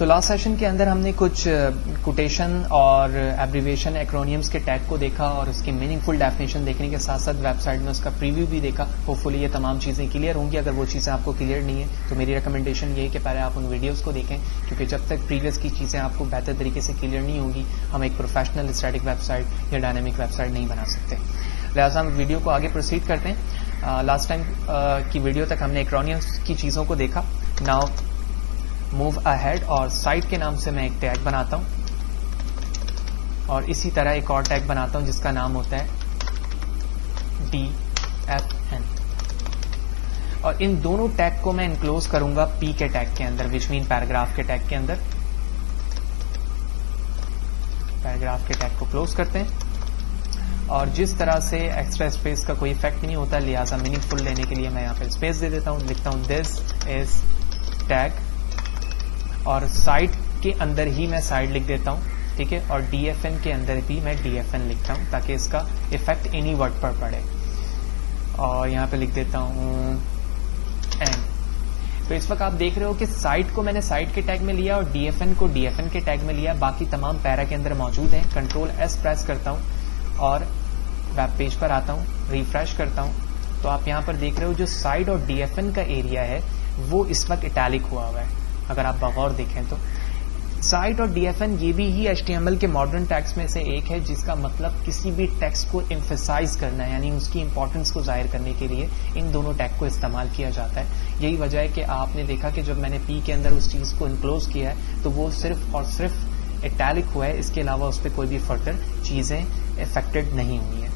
تو last session کے اندر ہم نے کچھ کوٹیشن اور ایبریویشن ایکرونیمس کے ٹیگ کو دیکھا اور اس کی میننگ فل ڈیفینیشن دیکھنے کے ساتھ ساتھ ویب سائٹ میں اس کا پریویو بھی دیکھا. ہوپ فلی یہ تمام چیزیں کلیئر ہوں گی. اگر وہ چیزیں آپ کو کلیئر نہیں ہیں تو میری ریکمنڈیشن یہ ہے کہ پہلے آپ ان ویڈیوز کو دیکھیں, کیونکہ جب تک پریویس کی چیزیں آپ کو بہتر طریقے سے کلیئر نہیں ہوں گی ہم ایک پروفیشنل اسٹیٹک ویب سائٹ یا ڈائنامک ویب سائٹ نہیں بنا سکتے. لہٰذا ہم ویڈیو کو آگے پروسیڈ کرتے ہیں. لاسٹ ٹائم کی ویڈیو تک ہم نے ایکرونیمس کی چیزوں کو دیکھا. ناؤ موو اہیڈ, اور سائٹ کے نام سے میں ایک ٹیگ بناتا ہوں اور اسی طرح ایک اور ٹیگ بناتا ہوں جس کا نام ہوتا ہے DFN, اور ان دونوں ٹیگ کو میں انکلوز کروں گا P کے ٹیگ کے اندر, وچ مین پیراگراف کے ٹیگ کے اندر. پیراگراف کے ٹیگ کو کلوز کرتے ہیں اور جس طرح سے ایکسٹرا اسپیس کا کوئی افیکٹ نہیں ہوتا, لہٰذا میننگ فل لینے کے لیے میں یہاں پہ اسپیس دے دیتا ہوں. لکھتا ہوں دس از ٹیگ, اور سائٹ کے اندر ہی میں سائٹ لکھ دیتا ہوں, ٹھیک ہے, اور DFN کے اندر بھی میں DFN لکھتا ہوں تاکہ اس کا افیکٹ انہی ورڈ پر پڑے. اور یہاں پہ لکھ دیتا ہوں اینڈ. تو اس وقت آپ دیکھ رہے ہو کہ سائٹ کو میں نے سائٹ کے ٹیگ میں لیا اور DFN کو DFN کے ٹیگ میں لیا. باقی تمام پیرا کے اندر موجود ہیں. کنٹرول S پریس کرتا ہوں اور ویب پیج پر آتا ہوں, ریفریش کرتا ہوں. تو آپ یہاں پر دیکھ رہے ہو جو سائٹ اور DFN کا ایریا ہے وہ اس وقت اٹیلک ہوا ہوا ہے. اگر آپ بغور دیکھیں تو سائٹ اور DFN یہ بھی ہی HTML کے ماڈرن ٹیگس میں سے ایک ہے جس کا مطلب کسی بھی ٹیکسٹ کو ایمفیسائز کرنا ہے, یعنی اس کی امپورٹنس کو ظاہر کرنے کے لیے ان دونوں ٹیگ کو استعمال کیا جاتا ہے. یہی وجہ ہے کہ آپ نے دیکھا کہ جب میں نے P کے اندر اس چیز کو انکلوز کیا ہے تو وہ صرف اور صرف اٹیلک ہوا ہے, اس کے علاوہ اس پہ کوئی بھی فردر چیزیں افیکٹڈ نہیں ہوئی ہیں.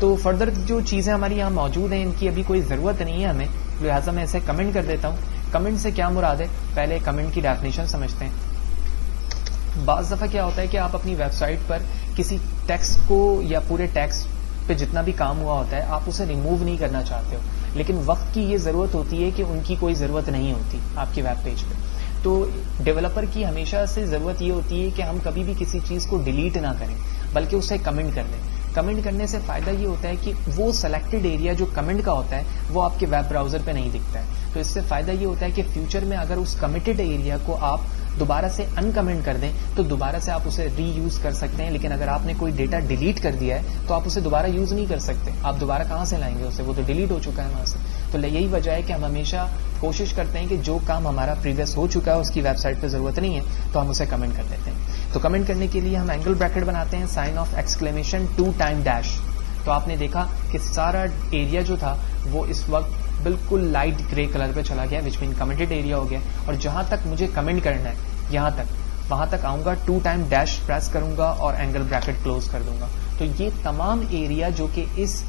تو فردر جو چیزیں ہماری یہاں موجود ہیں ان کی ابھی کوئی ضرورت نہیں ہے ہمیں, لہٰذا میں اسے کمنٹ کر دیتا ہوں. کمنٹ سے کیا مراد ہے, پہلے کمنٹ کی ڈیفینیشن سمجھتے ہیں. بعض دفعہ کیا ہوتا ہے کہ آپ اپنی ویب سائٹ پر کسی ٹیکسٹ کو یا پورے ٹیکسٹ پہ جتنا بھی کام ہوا ہوتا ہے آپ اسے ریموو نہیں کرنا چاہتے ہو, لیکن وقت کی یہ ضرورت ہوتی ہے کہ ان کی کوئی ضرورت نہیں ہوتی آپ کی ویب پیج پہ. تو ڈیولپر کی ہمیشہ سے ضرورت یہ ہوتی ہے کہ ہم کبھی بھی کسی چیز کو ڈیلیٹ نہ کریں بلکہ اسے کمنٹ کر لیں. کمنٹ کرنے سے فائدہ یہ ہوتا ہے کہ وہ سلیکٹڈ ایریا جو کمنٹ کا ہوتا ہے وہ آپ کے ویب براؤزر پہ نہیں دکھتا ہے. تو اس سے فائدہ یہ ہوتا ہے کہ فیوچر میں اگر اس کمیٹڈ ایریا کو آپ دوبارہ سے ان کمنٹ کر دیں تو دوبارہ سے آپ اسے ری یوز کر سکتے ہیں. لیکن اگر آپ نے کوئی ڈیٹا ڈیلیٹ کر دیا ہے تو آپ اسے دوبارہ یوز نہیں کر سکتے. آپ دوبارہ کہاں سے لائیں گے اسے, وہ تو ڈیلیٹ ہو چکا ہے وہاں سے. تو یہی وجہ ہے کہ ہم ہمیشہ کوشش کرتے ہیں کہ جو کام ہمارا پریویس ہو چکا ہے اس کی ویب سائٹ پہ ضرورت نہیں ہے تو ہم اسے کمنٹ کر دیتے ہیں. تو کمنٹ کرنے کے لیے ہم اینگل بریکٹ بناتے ہیں, sign of exclamation 2 time dash. تو آپ نے دیکھا کہ سارا ایریا جو تھا وہ اس وقت بالکل لائٹ گرے کلر پہ چلا گیا, وچ مین کمنٹڈ ایریا ہو گیا. اور جہاں تک مجھے کمنٹ کرنا ہے یہاں تک, وہاں تک آؤں گا, 2 ٹائم ڈیش پریس کروں گا اور اینگل بریکٹ کلوز کر دوں گا. تو یہ تمام ایریا جو کہ اس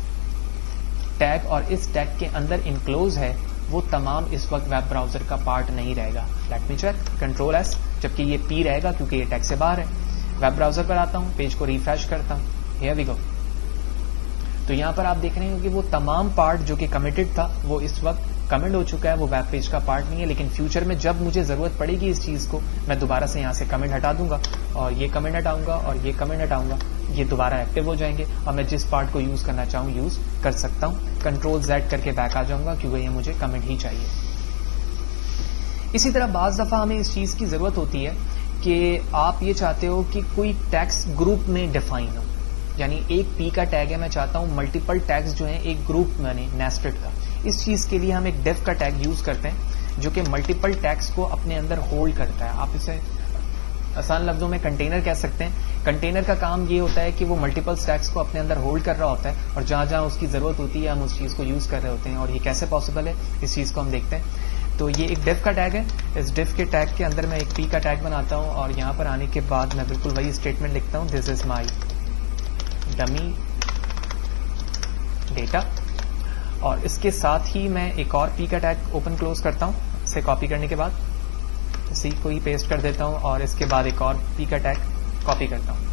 ٹیگ اور اس ٹیگ کے اندر انکلوز ہے وہ تمام اس وقت ویب براؤزر کا پارٹ نہیں رہے گا. Let me check, control S, جبکہ یہ P رہے گا کیونکہ یہ ٹیگ سے باہر ہے. ویب براؤزر پر آتا ہوں, پیج کو ریفریش کرتا ہوں, ہیئر وی گو. تو یہاں پر آپ دیکھ رہے ہیں کہ وہ تمام پارٹ جو کہ کمیٹڈ تھا وہ اس وقت کمنٹ ہو چکا ہے, وہ ویب پیج کا پارٹ نہیں ہے. لیکن فیوچر میں جب مجھے ضرورت پڑے گی اس چیز کو میں دوبارہ سے یہاں سے کمنٹ ہٹا دوں گا اور یہ کمنٹ ہٹاؤں گا اور یہ کمنٹ ہٹاؤں گا, یہ دوبارہ ایکٹیو ہو جائیں گے اور میں جس پارٹ کو یوز کرنا چاہوں یوز کر سکتا ہوں. کنٹرول Z کر کے بیک آ جاؤں گا کیونکہ یہ مجھے کمنٹ ہی چاہیے. اسی طرح بعض دفعہ ہمیں اس چیز کی ضرورت ہوتی ہے کہ آپ یہ چاہتے ہو کہ کوئی ٹیکس گروپ میں ڈیفائن ہو, یعنی ایک P کا ٹیگ ہے, میں چاہتا ہوں ملٹیپل ٹیگز جو ہیں ایک گروپ میں نیسٹڈ کا. اس چیز کے لیے ہم ایک ڈیف کا ٹیگ یوز کرتے ہیں جو کہ ملٹیپل ٹیگز کو اپنے اندر ہولڈ کرتا ہے. آپ اسے آسان لفظوں میں کنٹینر کہہ سکتے ہیں. کنٹینر کا کام یہ ہوتا ہے کہ وہ ملٹیپل ٹیگز کو اپنے اندر ہولڈ کر رہا ہوتا ہے اور جہاں جہاں اس کی ضرورت ہوتی ہے ہم اس چیز کو یوز کر رہے ہوتے ہیں. اور یہ کیسے پاسبل ہے اس چیز کو ہم دیکھتے ہیں. تو یہ ایک ڈیف کا ٹیگ ہے. اس ڈیف کے ٹیگ کے اندر میں ایک P کا ٹیگ بناتا ہوں اور یہاں پر آنے کے بعد میں بالکل وہی اسٹیٹمنٹ لکھتا ہوں, دس از مائی ڈمی ڈیٹا. اور اس کے ساتھ ہی میں ایک اور P کا ٹیگ اوپن کلوز کرتا ہوں. اسے کاپی کرنے کے بعد اسی کو ہی پیسٹ کر دیتا ہوں اور اس کے بعد ایک اور P کا ٹیگ کاپی کرتا ہوں.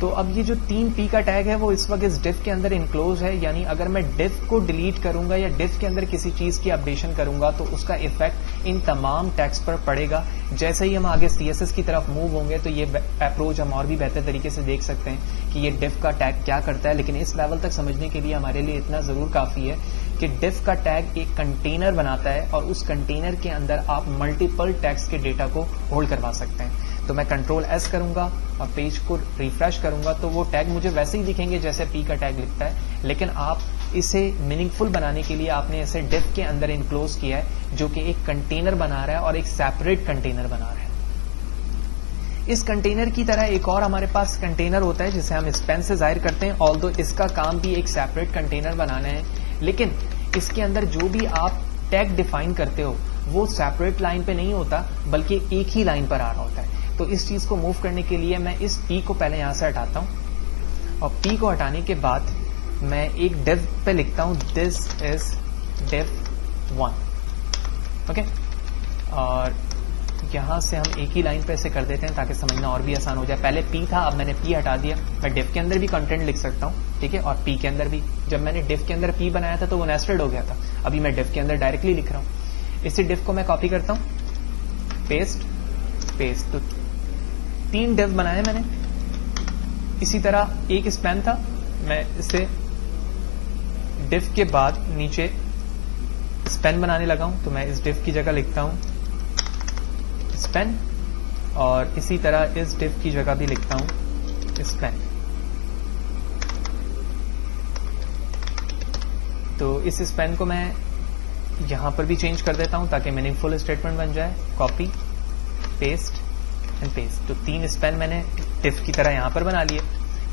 تو اب یہ جو 3 P کا ٹیگ ہے وہ اس وقت اس ڈیف کے اندر انکلوز ہے. یعنی اگر میں ڈیف کو ڈیلیٹ کروں گا یا ڈیف کے اندر کسی چیز کی اپڈیشن کروں گا تو اس کا افیکٹ ان تمام ٹیگس پر پڑے گا. جیسے ہی ہم آگے CSS کی طرف موو ہوں گے تو یہ اپروچ ہم اور بھی بہتر طریقے سے دیکھ سکتے ہیں کہ یہ div کا ٹیگ کیا کرتا ہے. لیکن اس لیول تک سمجھنے کے لیے ہمارے لیے اتنا ضرور کافی ہے کہ div کا ٹیگ ایک کنٹینر بناتا ہے اور اس کنٹینر کے اندر آپ ملٹیپل ٹیگس کے ڈیٹا کو ہولڈ کروا سکتے ہیں. تو میں کنٹرول ایس کروں گا اور پیج کو ریفریش کروں گا تو وہ ٹیگ مجھے ویسے ہی دکھیں گے جیسے پی کا ٹیگ لکھتا ہے, لیکن آپ اسے میننگ فل بنانے کے لیے آپ نے اسے div کے اندر انکلوز کیا ہے جو کہ ایک کنٹینر بنا رہا ہے اور ایک سیپریٹ کنٹینر بنا رہا ہے. اس کنٹینر کی طرح ایک اور ہمارے پاس کنٹینر ہوتا ہے جسے ہم اسپین سے ظاہر کرتے ہیں, آلدو اس کا کام بھی ایک سیپریٹ کنٹینر بنانا ہے, لیکن اس کے اندر جو بھی آپ ٹیگ ڈیفائن کرتے ہو وہ سیپریٹ لائن پہ نہیں ہوتا بلکہ ایک ہی لائن پر آ رہا ہوتا ہے. تو اس چیز کو موو کرنے کے لیے میں اس پی کو پہلے یہاں سے ہٹاتا ہوں اور پی کو ہٹانے کے بعد میں ایک div پہ لکھتا ہوں دس از div1. اوکے, اور یہاں سے ہم ایک ہی لائن پہ ایسے کر دیتے ہیں تاکہ سمجھنا اور بھی آسان ہو جائے. پہلے پی تھا, اب میں نے پی ہٹا دیا. میں div کے اندر بھی کنٹینٹ لکھ سکتا ہوں, ٹھیک ہے, اور پی کے اندر بھی. جب میں نے div کے اندر پی بنایا تھا تو وہ نیسٹڈ ہو گیا تھا, ابھی میں div کے اندر ڈائریکٹلی لکھ رہا ہوں. اسی div کو میں کاپی کرتا ہوں, پیسٹ پیسٹ, تو 3 div بنائے میں نے. اسی طرح ایک اسپین تھا, میں اسے div کے بعد نیچے اسپین بنانے لگا ہوں تو میں اس div کی جگہ لکھتا ہوں اسپین, اور اسی طرح اس div کی جگہ بھی لکھتا ہوں اسپین. تو اس اسپین کو میں یہاں پر بھی چینج کر دیتا ہوں تاکہ میننگ فل اسٹیٹمنٹ بن جائے. کاپی پیسٹ اینڈ پیسٹ, تو 3 اسپین میں نے div کی طرح یہاں پر بنا لیے.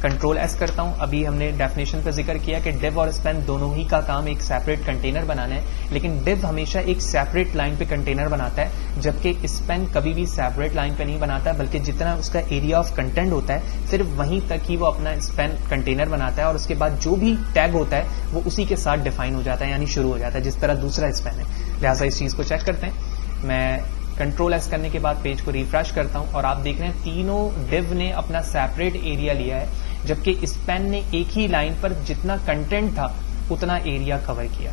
کنٹرول ایس کرتا ہوں. ابھی ہم نے ڈیفینیشن پہ ذکر کیا کہ div اور اسپین دونوں ہی کا کام ایک سیپریٹ کنٹینر بنانا ہے, لیکن div ہمیشہ ایک سیپریٹ لائن پہ کنٹینر بناتا ہے, جبکہ اسپین کبھی بھی سیپریٹ لائن پہ نہیں بناتا ہے بلکہ جتنا اس کا ایریا آف کنٹینٹ ہوتا ہے صرف وہیں تک ہی وہ اپنا اسپین کنٹینر بناتا ہے, اور اس کے بعد جو بھی ٹیگ ہوتا ہے وہ اسی کے ساتھ ڈیفائن ہو جاتا ہے, یعنی شروع ہو جاتا ہے جس طرح دوسرا اسپین ہے. لہٰذا اس چیز کو چیک کرتے ہیں. میں کنٹرول ایس کرنے کے بعد پیج کو ریفریش کرتا ہوں اور آپ دیکھ رہے ہیں تینوں div نے اپنا سیپریٹ ایریا لیا ہے, جبکہ اسپین نے ایک ہی لائن پر جتنا کنٹینٹ تھا اتنا ایریا کور کیا.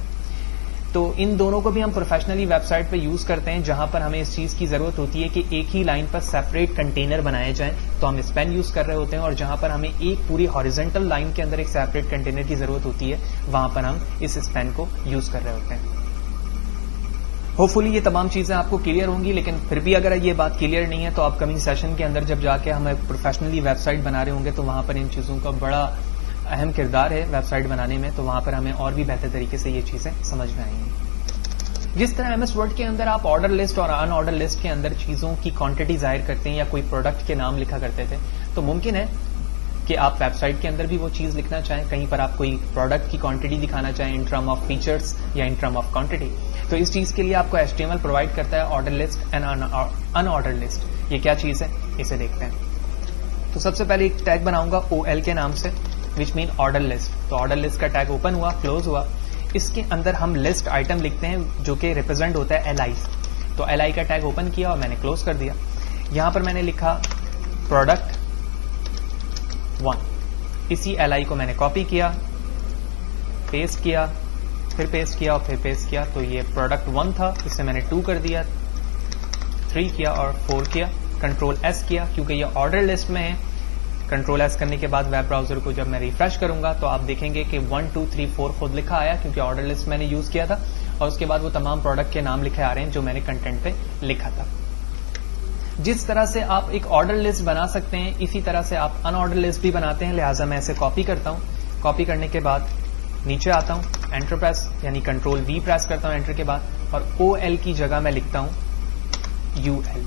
تو ان دونوں کو بھی ہم پروفیشنلی ویب سائٹ پہ یوز کرتے ہیں جہاں پر ہمیں اس چیز کی ضرورت ہوتی ہے کہ ایک ہی لائن پر سیپریٹ کنٹینر بنائے جائیں تو ہم اسپین یوز کر رہے ہوتے ہیں, اور جہاں پر ہمیں ایک پوری ہاریزونٹل لائن کے اندر ایک سیپریٹ کنٹینر کی ضرورت ہوتی ہے وہاں پر ہم اس اسپین کو یوز کر رہے ہوتے ہیں. ہوپ فلی یہ تمام چیزیں آپ کو کلیئر ہوں گی, لیکن پھر بھی اگر یہ بات کلیئر نہیں ہے تو آپ کمنگ سیشن کے اندر جب جا کے ہم پروفیشنلی ویب سائٹ بنا رہے ہوں گے تو وہاں پر ان چیزوں کا بڑا اہم کردار ہے ویب سائٹ بنانے میں, تو وہاں پر ہمیں اور بھی بہتر طریقے سے یہ چیزیں سمجھ میں آئیں گی. جس طرح MS Word کے اندر آپ آرڈر لسٹ اور ان آرڈر لسٹ کے اندر چیزوں کی کوانٹٹی ظاہر کرتے ہیں یا کوئی پروڈکٹ کے نام لکھا کرتے تھے, تو ممکن ہے کہ آپ ویب سائٹ کے اندر بھی وہ چیز لکھنا چاہیں, کہیں پر آپ کوئی پروڈکٹ کی کوانٹٹی دکھانا چاہیں ان ٹرم آف فیچرز یا ان ٹرم آف کوانٹٹی. تو اس چیز کے لیے آپ کو HTML پرووائڈ کرتا ہے order list and in order list. یہ کیا چیز ہے اسے دیکھتے ہیں. تو سب سے پہلے ایک ٹیگ بناؤں گا OL کے نام سے وچ مین آرڈر لسٹ. تو آرڈر لسٹ کا ٹیگ اوپن ہوا, کلوز ہوا. اس کے اندر ہم لسٹ آئٹم لکھتے ہیں جو کہ ریپرزینٹ ہوتا ہے LI. تو LI کا ٹیگ اوپن کیا اور میں نے کلوز کر دیا. یہاں پر میں نے لکھا پروڈکٹ 1. اسی LI کو میں نے کاپی کیا, پیسٹ کیا, پھر پیسٹ کیا اور پھر پیسٹ کیا. تو یہ پروڈکٹ 1 تھا, اسے میں نے 2 کر دیا, 3 کیا اور 4 کیا. کنٹرول ایس کیا کیونکہ یہ آرڈر لسٹ میں ہے. کنٹرول ایس کرنے کے بعد ویب براؤزر کو جب میں ریفریش کروں گا تو آپ دیکھیں گے کہ 1 2 3 4 خود لکھا آیا کیونکہ آرڈر لسٹ میں نے یوز کیا تھا, اور اس کے بعد وہ تمام پروڈکٹ کے نام لکھے آ رہے ہیں جو میں نے کنٹینٹ پہ لکھا تھا. جس طرح سے آپ ایک آرڈر لسٹ بنا سکتے ہیں اسی طرح سے آپ ان آرڈر لسٹ بھی بناتے ہیں. لہٰذا میں اسے کاپی کرتا ہوں. کاپی کرنے کے بعد نیچے آتا ہوں, انٹر پریس یعنی کنٹرول V پریس کرتا ہوں انٹر کے بعد, اور OL کی جگہ میں لکھتا ہوں UL.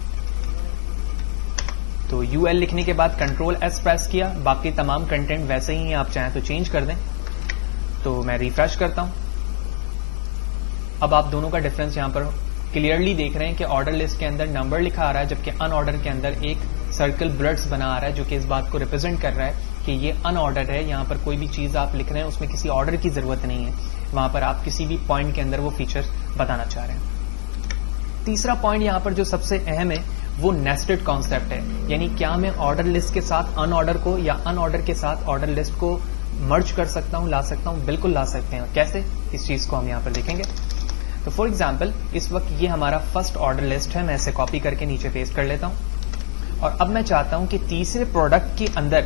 تو UL لکھنے کے بعد کنٹرول S پریس کیا. باقی تمام کنٹینٹ ویسے ہی آپ چاہیں تو چینج کر دیں. تو میں ریفریش کرتا ہوں. اب آپ دونوں کا ڈفرنس یہاں پر کلیئرلی دیکھ رہے ہیں کہ آرڈر لسٹ کے اندر نمبر لکھا آ رہا ہے جبکہ ان آرڈر کے اندر ایک سرکل بلڈس بنا آ رہا ہے جو کہ اس بات کو ریپرزینٹ کر رہا ہے کہ یہ ان آرڈر ہے. یہاں پر کوئی بھی چیز آپ لکھ رہے ہیں اس میں کسی آرڈر کی ضرورت نہیں ہے, وہاں پر آپ کسی بھی پوائنٹ کے اندر وہ فیچر بتانا چاہ رہے ہیں. تیسرا پوائنٹ یہاں پر جو سب سے اہم ہے وہ نیسٹڈ کانسیپٹ ہے, یعنی کیا میں آرڈر لسٹ کے ساتھ ان آرڈر کو یا ان آرڈر کے ساتھ آرڈر لسٹ کو مرج کر سکتا ہوں, لا سکتا ہوں. بالکل لا سکتے ہیں. کیسے, اس چیز کو ہم یہاں پر دیکھیں گے. تو فار ایگزامپل اس وقت یہ ہمارا فرسٹ آرڈر لسٹ ہے، میں اسے کاپی کر کے نیچے پیسٹ کر لیتا ہوں، اور اب میں چاہتا ہوں کہ تیسرے پروڈکٹ کے اندر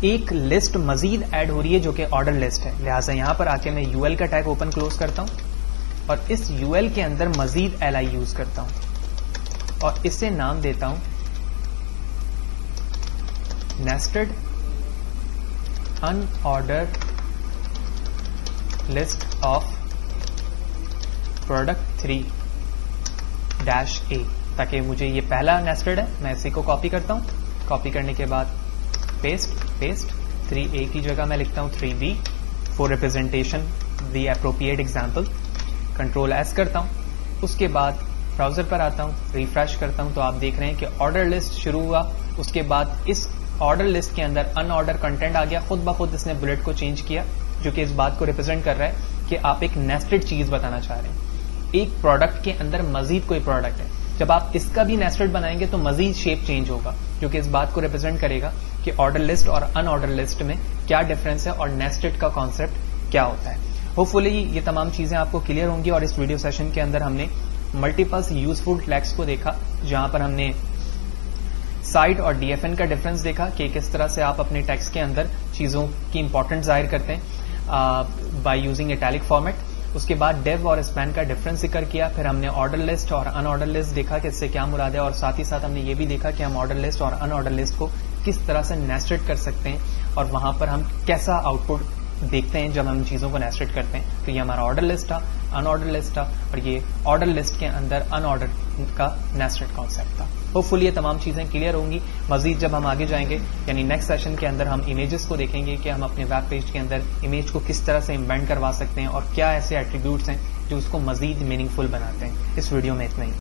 ایک لسٹ مزید ایڈ ہو رہی ہے جو کہ آرڈر لسٹ ہے، لہٰذا یہاں پر آ کے میں یو ایل کا ٹیگ اوپن کلوز کرتا ہوں اور اس یو ایل کے اندر مزید ایل آئی یوز کرتا ہوں اور اسے نام دیتا ہوں nested in order list of product 3-A، تاکہ مجھے یہ پہلا نیسٹڈ ہے، میں اسی کو کاپی کرتا ہوں، کاپی کرنے کے بعد پیسٹ 3A کی جگہ میں لکھتا ہوں 3B for representation the appropriate example, control S کرتا ہوں، اس کے بعد براؤزر پر آتا ہوں، ریفریش کرتا ہوں تو آپ دیکھ رہے ہیں کہ آرڈر لسٹ شروع ہوا، اس کے بعد اس آرڈر لسٹ کے اندر ان آرڈر کنٹینٹ آ گیا، خود بخود اس نے بلٹ کو چینج کیا، جو کہ اس بات کو ریپرزینٹ کر رہا ہے کہ آپ ایک نیسٹڈ چیز بتانا چاہ رہے ہیں، ایک پروڈکٹ کے اندر مزید کوئی پروڈکٹ ہے، جب آپ اس کا بھی نیسٹڈ بنائیں گے تو مزید شیپ چینج ہوگا، جو کہ اس بات کو ریپرزینٹ کرے گا کہ آرڈر لسٹ اور ان آرڈر لسٹ میں کیا ڈفرنس ہے اور نیسٹڈ کا کانسیپٹ کیا ہوتا ہے۔ ہوپ فلی یہ تمام چیزیں آپ کو کلیئر ہوں گی، اور اس ویڈیو سیشن کے اندر ہم نے ملٹیپل یوزفل ٹیگس کو دیکھا، جہاں پر ہم نے سائٹ اور ڈی ایف این کا ڈفرنس دیکھا کہ کس طرح سے آپ اپنے ٹیکسٹ کے اندر چیزوں کی امپورٹنس ظاہر کرتے ہیں بائی یوزنگ اٹیلک فارمیٹ، اس کے بعد ڈیو اور اسپین کا ڈفرنس ذکر کیا، پھر ہم نے آرڈر لسٹ اور ان آرڈر لسٹ دیکھا کہ اس سے کیا مراد ہے، اور ساتھ ہی ساتھ ہم نے یہ بھی دیکھا کہ ہم آرڈر لسٹ اور ان آرڈر لسٹ کو کس طرح سے نیسٹڈ کر سکتے ہیں اور وہاں پر ہم کیسا آؤٹ پٹ دیکھتے ہیں جب ہم چیزوں کو نیسٹڈ کرتے ہیں۔ تو یہ ہمارا آرڈر لسٹ تھا، ان آرڈر لسٹ تھا، اور یہ آرڈر لسٹ کے اندر ان آرڈر کا نیسٹڈ کانسیپٹ تھا۔ ہوپ فلی یہ تمام چیزیں کلیئر ہوں گی۔ مزید جب ہم آگے جائیں گے یعنی نیکسٹ سیشن کے اندر ہم امیجز کو دیکھیں گے کہ ہم اپنے ویب پیج کے اندر امیج کو کس طرح سے امبینڈ کروا سکتے ہیں اور کیا ایسے ایٹریبیوٹس ہیں جو اس کو مزید میننگ فل بناتے ہیں۔ اس ویڈیو میں اتنا ہی۔